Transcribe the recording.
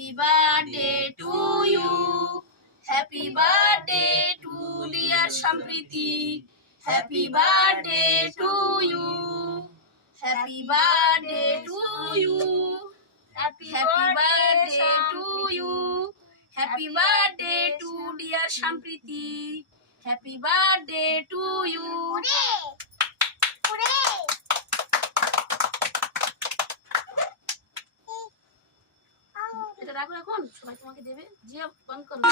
Happy birthday to you. Happy birthday to dear Sampriti. Happy birthday to you. Happy birthday to you. Happy birthday to you. Happy birthday to dear Sampriti. Happy birthday to you. এটা রাখো, এখন সবাই তোমাকে দেবে, যে বন্ধ করো।